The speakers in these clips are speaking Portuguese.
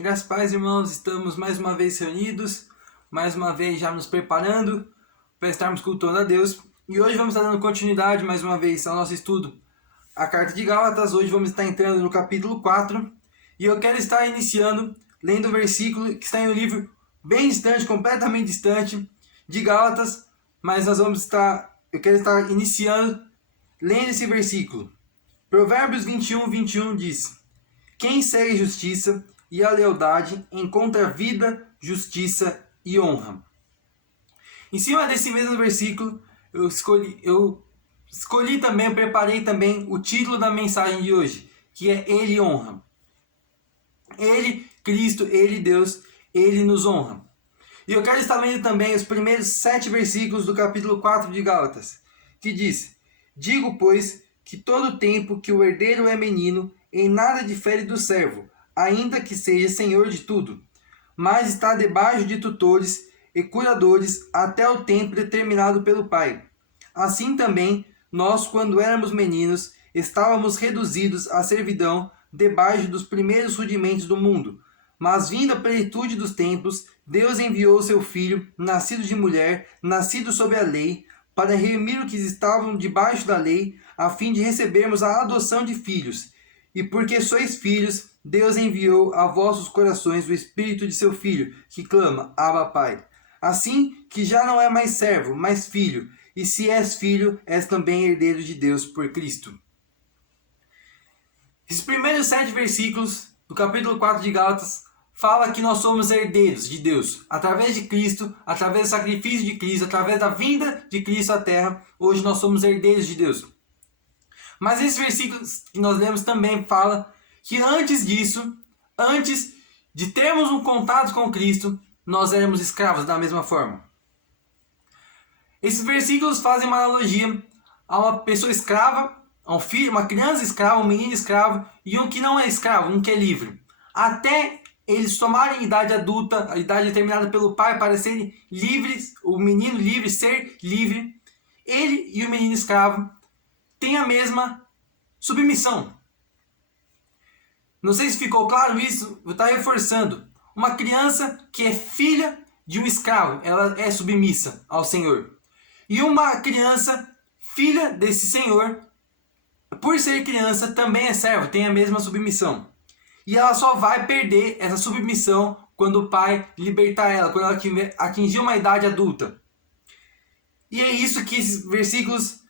Graças a paz, irmãos, estamos mais uma vez reunidos, mais uma vez já nos preparando para estarmos cultuando a Deus. E hoje vamos estar dando continuidade mais uma vez ao nosso estudo, a Carta de Gálatas. Hoje vamos estar entrando no capítulo 4 e eu quero estar iniciando lendo o versículo que está em um livro bem distante, completamente distante de Gálatas, mas eu quero estar iniciando lendo esse versículo. Provérbios 21 diz: quem segue a justiça e a lealdade encontra vida, justiça e honra. Em cima desse mesmo versículo, eu escolhi também, preparei também o título da mensagem de hoje, que é Ele honra. Ele, Cristo, Ele, Deus, Ele nos honra. E eu quero estar lendo também os primeiros 7 versículos do capítulo 4 de Gálatas, que diz: digo, pois, que todo tempo que o herdeiro é menino, em nada difere do servo, ainda que seja senhor de tudo, mas está debaixo de tutores e curadores até o tempo determinado pelo Pai. Assim também, nós, quando éramos meninos, estávamos reduzidos à servidão debaixo dos primeiros rudimentos do mundo. Mas vindo a plenitude dos tempos, Deus enviou seu Filho, nascido de mulher, nascido sob a lei, para remir os que estavam debaixo da lei, a fim de recebermos a adoção de filhos. E porque sois filhos, Deus enviou a vossos corações o Espírito de seu Filho, que clama, Abba, Pai. Assim que já não é mais servo, mas filho, e se és filho, és também herdeiro de Deus por Cristo. Esses primeiros 7 versículos do capítulo 4 de Gálatas fala que nós somos herdeiros de Deus, através de Cristo, através do sacrifício de Cristo, através da vinda de Cristo à Terra. Hoje nós somos herdeiros de Deus. Mas esses versículos que nós lemos também fala que antes disso, antes de termos um contato com Cristo, nós éramos escravos da mesma forma. Esses versículos fazem uma analogia a uma pessoa escrava, a um filho, uma criança escrava, um menino escravo e um que não é escravo, um que é livre. Até eles tomarem idade adulta, a idade determinada pelo pai para serem livres, o menino livre, ser livre, ele e o menino escravo têm a mesma submissão. Não sei se ficou claro isso, vou estar reforçando. Uma criança que é filha de um escravo, ela é submissa ao Senhor. E uma criança, filha desse Senhor, por ser criança, também é servo, tem a mesma submissão. E ela só vai perder essa submissão quando o pai libertar ela, quando ela atingir uma idade adulta. E é isso que esses versículos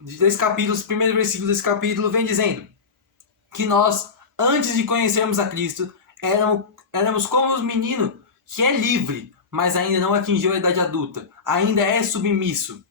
desse capítulo, os primeiros versículos desse capítulo, vem dizendo. Que nós, antes de conhecermos a Cristo, éramos como os meninos que é livre, mas ainda não atingiu a idade adulta, ainda é submisso,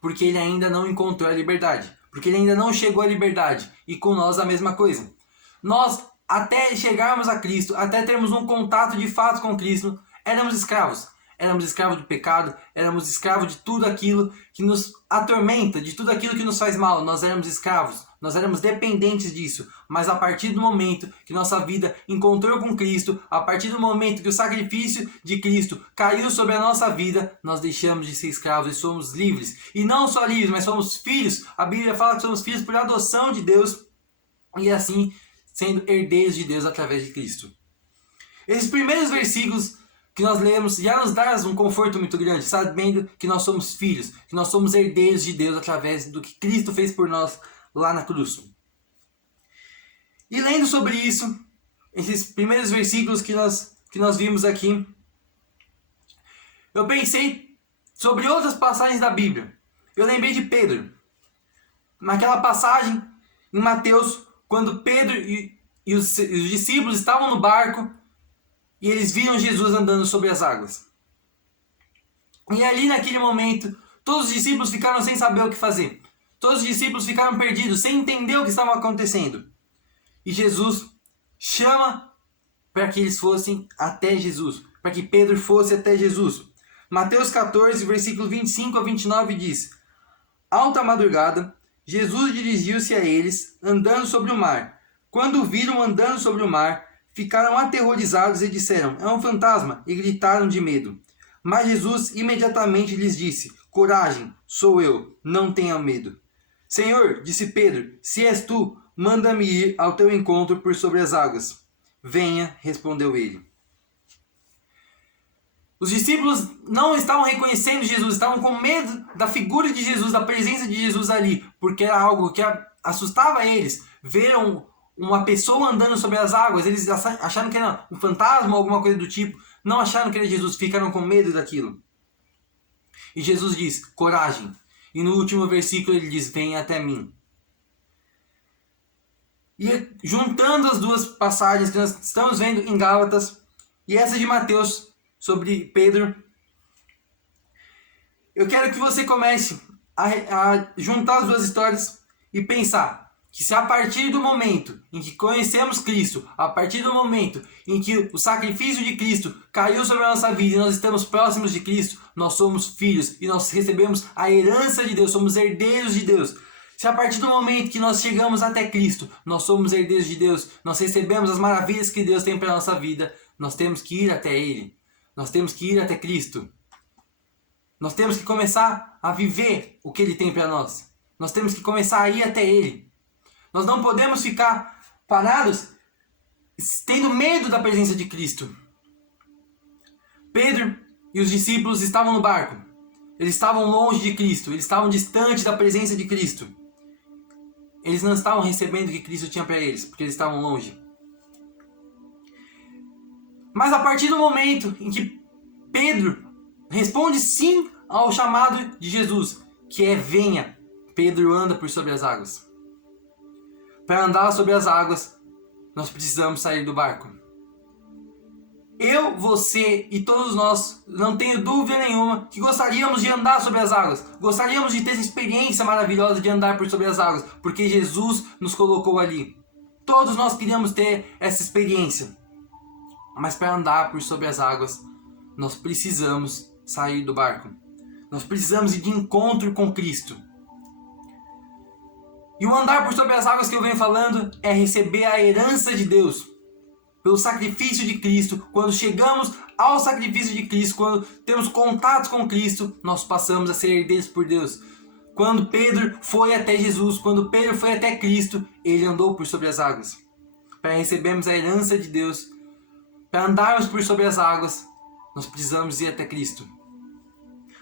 porque ele ainda não encontrou a liberdade, porque ele ainda não chegou à liberdade, e com nós a mesma coisa. Nós, até chegarmos a Cristo, até termos um contato de fato com Cristo, éramos escravos. Éramos escravos do pecado, éramos escravos de tudo aquilo que nos atormenta, de tudo aquilo que nos faz mal. Nós éramos escravos, nós éramos dependentes disso. Mas a partir do momento que nossa vida encontrou com Cristo, a partir do momento que o sacrifício de Cristo caiu sobre a nossa vida, nós deixamos de ser escravos e somos livres. E não só livres, mas somos filhos. A Bíblia fala que somos filhos por adoção de Deus e assim sendo herdeiros de Deus através de Cristo. Esses primeiros versículos que nós lemos já nos dá um conforto muito grande, sabendo que nós somos filhos, que nós somos herdeiros de Deus através do que Cristo fez por nós lá na cruz. E lendo sobre isso, esses primeiros versículos que nós vimos aqui, eu pensei sobre outras passagens da Bíblia. Eu lembrei de Pedro. Naquela passagem em Mateus, quando Pedro e os discípulos estavam no barco, e eles viram Jesus andando sobre as águas. E ali naquele momento, todos os discípulos ficaram sem saber o que fazer. Todos os discípulos ficaram perdidos, sem entender o que estava acontecendo. E Jesus chama para que eles fossem até Jesus, para que Pedro fosse até Jesus. Mateus 14, versículo 25 a 29 diz: alta madrugada, Jesus dirigiu-se a eles, andando sobre o mar. Quando o viram andando sobre o mar, ficaram aterrorizados e disseram: é um fantasma, e gritaram de medo. Mas Jesus imediatamente lhes disse: coragem, sou eu, não tenham medo. Senhor, disse Pedro, se és tu, manda-me ir ao teu encontro por sobre as águas. venha, respondeu ele. Os discípulos não estavam reconhecendo Jesus, estavam com medo da figura de Jesus, da presença de Jesus ali, porque era algo que assustava eles. Viram uma pessoa andando sobre as águas, eles acharam que era um fantasma ou alguma coisa do tipo, não acharam que era Jesus, ficaram com medo daquilo. E Jesus diz, coragem. E no último versículo ele diz, venha até mim. E juntando as duas passagens que nós estamos vendo em Gálatas e essa de Mateus sobre Pedro, eu quero que você comece a juntar as duas histórias e pensar que se a partir do momento em que conhecemos Cristo, a partir do momento em que o sacrifício de Cristo caiu sobre a nossa vida e nós estamos próximos de Cristo, nós somos filhos e nós recebemos a herança de Deus, somos herdeiros de Deus. Se a partir do momento que nós chegamos até Cristo, nós somos herdeiros de Deus, nós recebemos as maravilhas que Deus tem para a nossa vida, nós temos que ir até Ele. Nós temos que ir até Cristo. Nós temos que começar a viver o que Ele tem para nós. Nós temos que começar a ir até Ele. Nós não podemos ficar parados tendo medo da presença de Cristo. Pedro e os discípulos estavam no barco. Eles estavam longe de Cristo. Eles estavam distantes da presença de Cristo. Eles não estavam recebendo o que Cristo tinha para eles, porque eles estavam longe. Mas a partir do momento em que Pedro responde sim ao chamado de Jesus, que é venha, Pedro anda por sobre as águas. Para andar sobre as águas, nós precisamos sair do barco. Eu, você e todos nós, não tenho dúvida nenhuma, que gostaríamos de andar sobre as águas. Gostaríamos de ter essa experiência maravilhosa de andar por sobre as águas, porque Jesus nos colocou ali. Todos nós queríamos ter essa experiência. Mas para andar por sobre as águas, nós precisamos sair do barco. Nós precisamos ir de encontro com Cristo. E o andar por sobre as águas que eu venho falando é receber a herança de Deus. Pelo sacrifício de Cristo. Quando chegamos ao sacrifício de Cristo, quando temos contato com Cristo, nós passamos a ser herdeiros por Deus. Quando Pedro foi até Jesus, quando Pedro foi até Cristo, ele andou por sobre as águas. Para recebermos a herança de Deus, para andarmos por sobre as águas, nós precisamos ir até Cristo.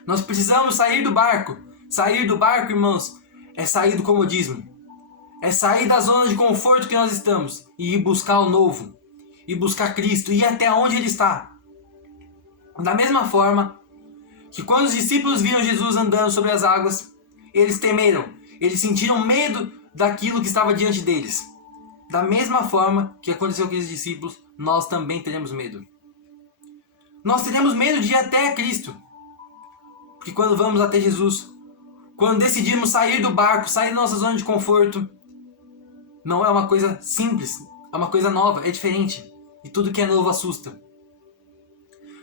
Nós precisamos sair do barco. Sair do barco, irmãos, é sair do comodismo. É sair da zona de conforto que nós estamos e ir buscar o novo. E buscar Cristo, ir até onde Ele está. Da mesma forma que quando os discípulos viram Jesus andando sobre as águas, eles temeram. Eles sentiram medo daquilo que estava diante deles. Da mesma forma que aconteceu com aqueles discípulos, nós também teremos medo. Nós teremos medo de ir até Cristo. Porque quando vamos até Jesus, quando decidimos sair do barco, sair da nossa zona de conforto, não é uma coisa simples, é uma coisa nova, é diferente. E tudo que é novo assusta.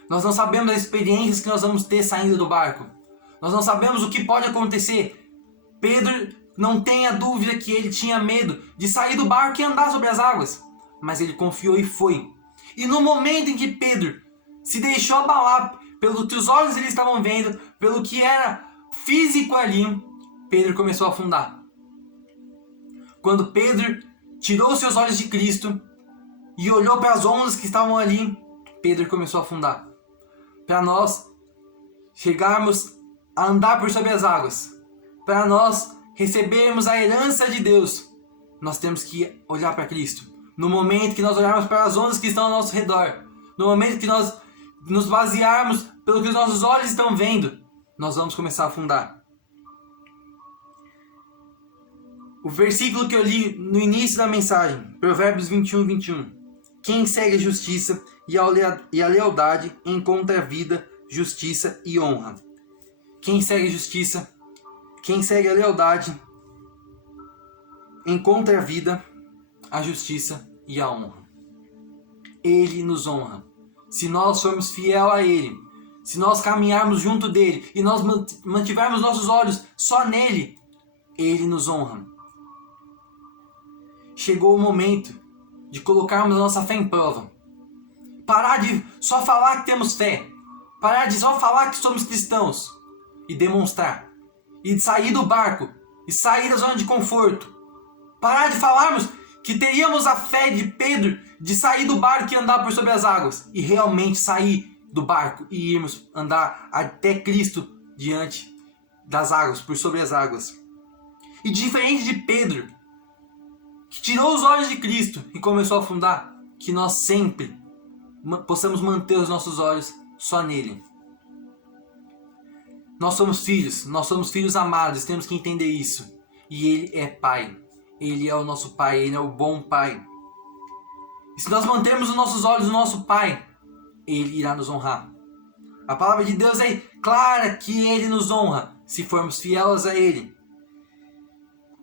Nós não sabemos as experiências que nós vamos ter saindo do barco. Nós não sabemos o que pode acontecer. Pedro, não tenha dúvida que ele tinha medo de sair do barco e andar sobre as águas. Mas ele confiou e foi. E no momento em que Pedro se deixou abalar pelo que os olhos dele estavam vendo, pelo que era físico ali, Pedro começou a afundar. Quando Pedro tirou seus olhos de Cristo e olhou para as ondas que estavam ali, Pedro começou a afundar. Para nós chegarmos a andar por sobre as águas, para nós recebermos a herança de Deus, nós temos que olhar para Cristo. No momento que nós olharmos para as ondas que estão ao nosso redor, no momento que nós nos basearmos pelo que os nossos olhos estão vendo, nós vamos começar a afundar. O versículo que eu li no início da mensagem, Provérbios 21, 21. Quem segue a justiça e a lealdade encontra a vida, justiça e honra. Quem segue a justiça, quem segue a lealdade, encontra a vida, a justiça e a honra. Ele nos honra. Se nós formos fiel a Ele, se nós caminharmos junto dEle e nós mantivermos nossos olhos só nele, Ele nos honra. Chegou o momento de colocarmos a nossa fé em prova. Parar de só falar que temos fé. Parar de só falar que somos cristãos. E demonstrar. E sair do barco. E sair da zona de conforto. Parar de falarmos que teríamos a fé de Pedro de sair do barco e andar por sobre as águas, e realmente sair do barco e irmos andar até Cristo diante das águas, por sobre as águas. E diferente de Pedro, que tirou os olhos de Cristo e começou a afundar, que nós sempre possamos manter os nossos olhos só nele. Nós somos filhos amados, temos que entender isso. E Ele é Pai, Ele é o nosso Pai, Ele é o bom Pai. E se nós mantermos os nossos olhos no nosso Pai, Ele irá nos honrar. A palavra de Deus é clara que Ele nos honra, se formos fiéis a Ele.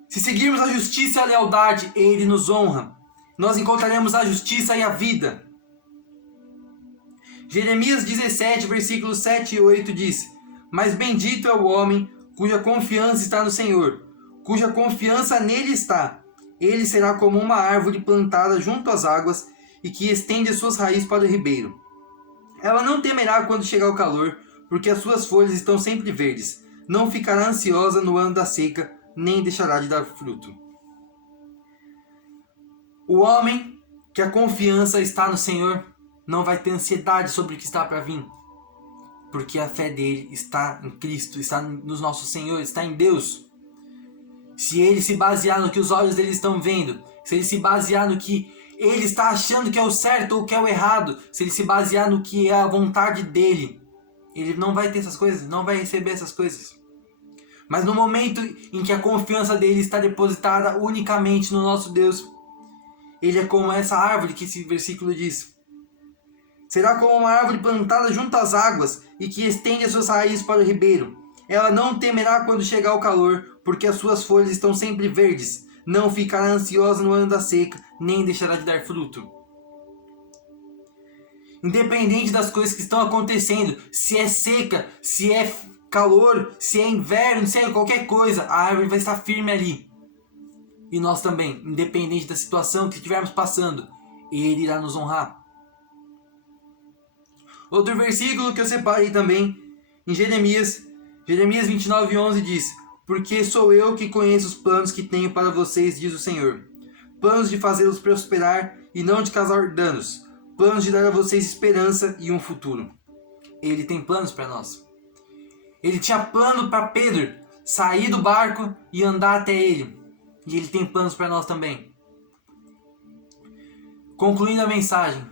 Se seguirmos a justiça e a lealdade, Ele nos honra. Nós encontraremos a justiça e a vida. Jeremias 17, versículos 7 e 8 diz: Mas bendito é o homem cuja confiança está no Senhor, cuja confiança nele está. Ele será como uma árvore plantada junto às águas e que estende as suas raízes para o ribeiro. Ela não temerá quando chegar o calor, porque as suas folhas estão sempre verdes. Não ficará ansiosa no ano da seca, nem deixará de dar fruto. O homem que a confiança está no Senhor não vai ter ansiedade sobre o que está para vir, porque a fé dele está em Cristo, está no nosso Senhor, está em Deus. Se ele se basear no que os olhos dele estão vendo, se ele se basear no que ele está achando que é o certo ou que é o errado, se ele se basear no que é a vontade dele, ele não vai ter essas coisas, não vai receber essas coisas. Mas no momento em que a confiança dele está depositada unicamente no nosso Deus, ele é como essa árvore que esse versículo diz. Será como uma árvore plantada junto às águas e que estende as suas raízes para o ribeiro. Ela não temerá quando chegar o calor, porque as suas folhas estão sempre verdes. Não ficará ansiosa no ano da seca, nem deixará de dar fruto. Independente das coisas que estão acontecendo, se é seca, se é calor, se é inverno, se é qualquer coisa, a árvore vai estar firme ali. E nós também, independente da situação que estivermos passando, Ele irá nos honrar. Outro versículo que eu separei também, em Jeremias 29:11 diz: Porque sou eu que conheço os planos que tenho para vocês, diz o Senhor. Planos de fazê-los prosperar e não de causar danos. Planos de dar a vocês esperança e um futuro. Ele tem planos para nós. Ele tinha plano para Pedro sair do barco e andar até ele. E ele tem planos para nós também. Concluindo a mensagem,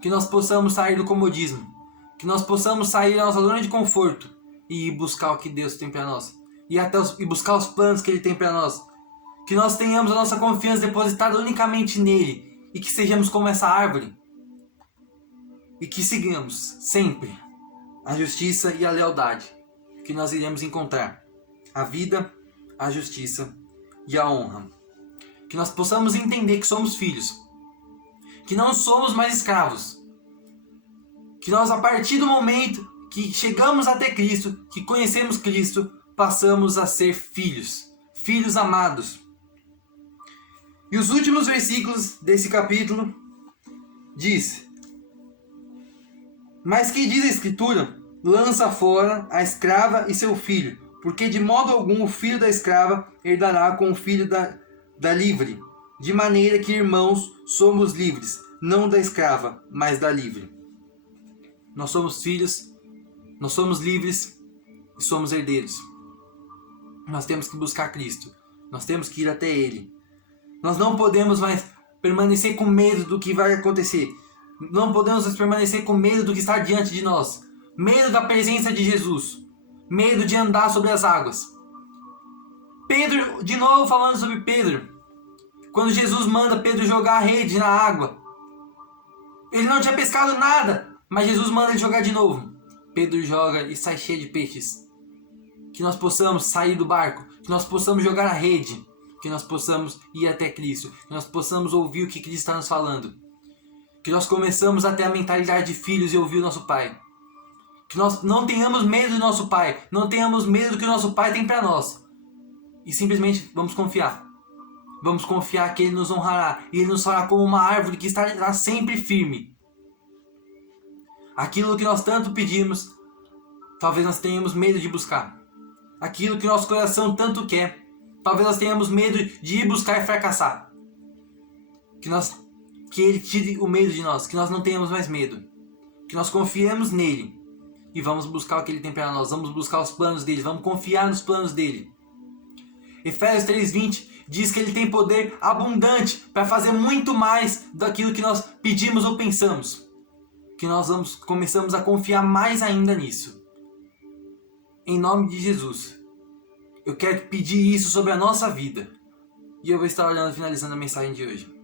que nós possamos sair do comodismo, que nós possamos sair da nossa zona de conforto e ir buscar o que Deus tem para nós, e buscar os planos que Ele tem para nós, que nós tenhamos a nossa confiança depositada unicamente nele e que sejamos como essa árvore e que sigamos sempre a justiça e a lealdade, que nós iremos encontrar a vida, a justiça e a honra. Que nós possamos entender que somos filhos, que não somos mais escravos, que nós, a partir do momento que chegamos até Cristo, que conhecemos Cristo, passamos a ser filhos, filhos amados. E os últimos versículos desse capítulo diz: Mas que diz a Escritura? Lança fora a escrava e seu filho, porque de modo algum o filho da escrava herdará com o filho da livre, de maneira que, irmãos, somos livres, não da escrava, mas da livre. Nós somos filhos, nós somos livres e somos herdeiros. Nós temos que buscar Cristo, nós temos que ir até Ele. Nós não podemos mais permanecer com medo do que vai acontecer. Não podemos mais permanecer com medo do que está diante de nós. Medo da presença de Jesus. Medo de andar sobre as águas. Pedro, de novo falando sobre Pedro. Quando Jesus manda Pedro jogar a rede na água. Ele não tinha pescado nada, mas Jesus manda ele jogar de novo. Pedro joga e sai cheio de peixes. Que nós possamos sair do barco. Que nós possamos jogar a rede. Que nós possamos ir até Cristo. Que nós possamos ouvir o que Cristo está nos falando. Que nós começamos a ter a mentalidade de filhos e ouvir o nosso Pai. Que nós não tenhamos medo do nosso Pai. Não tenhamos medo do que o nosso Pai tem para nós. E simplesmente vamos confiar. Vamos confiar que Ele nos honrará. E Ele nos fará como uma árvore que estará sempre firme. Aquilo que nós tanto pedimos, talvez nós tenhamos medo de buscar. Aquilo que nosso coração tanto quer, talvez nós tenhamos medo de ir buscar e fracassar. Que nós que Ele tire o medo de nós, que nós não tenhamos mais medo, que nós confiemos nele e vamos buscar o que Ele tem para nós, vamos buscar os planos dele, vamos confiar nos planos dele. Efésios 3:20 diz que Ele tem poder abundante para fazer muito mais daquilo que nós pedimos ou pensamos, que nós começamos a confiar mais ainda nisso. Em nome de Jesus, eu quero pedir isso sobre a nossa vida. E eu vou estar olhando, finalizando a mensagem de hoje.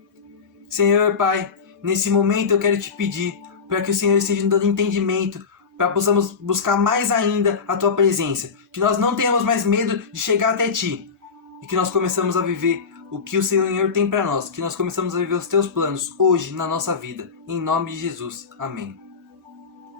Senhor Pai, nesse momento eu quero te pedir para que o Senhor esteja nos dando entendimento, para que possamos buscar mais ainda a Tua presença. Que nós não tenhamos mais medo de chegar até Ti. E que nós começamos a viver o que o Senhor tem para nós. Que nós começamos a viver os Teus planos hoje na nossa vida. Em nome de Jesus. Amém.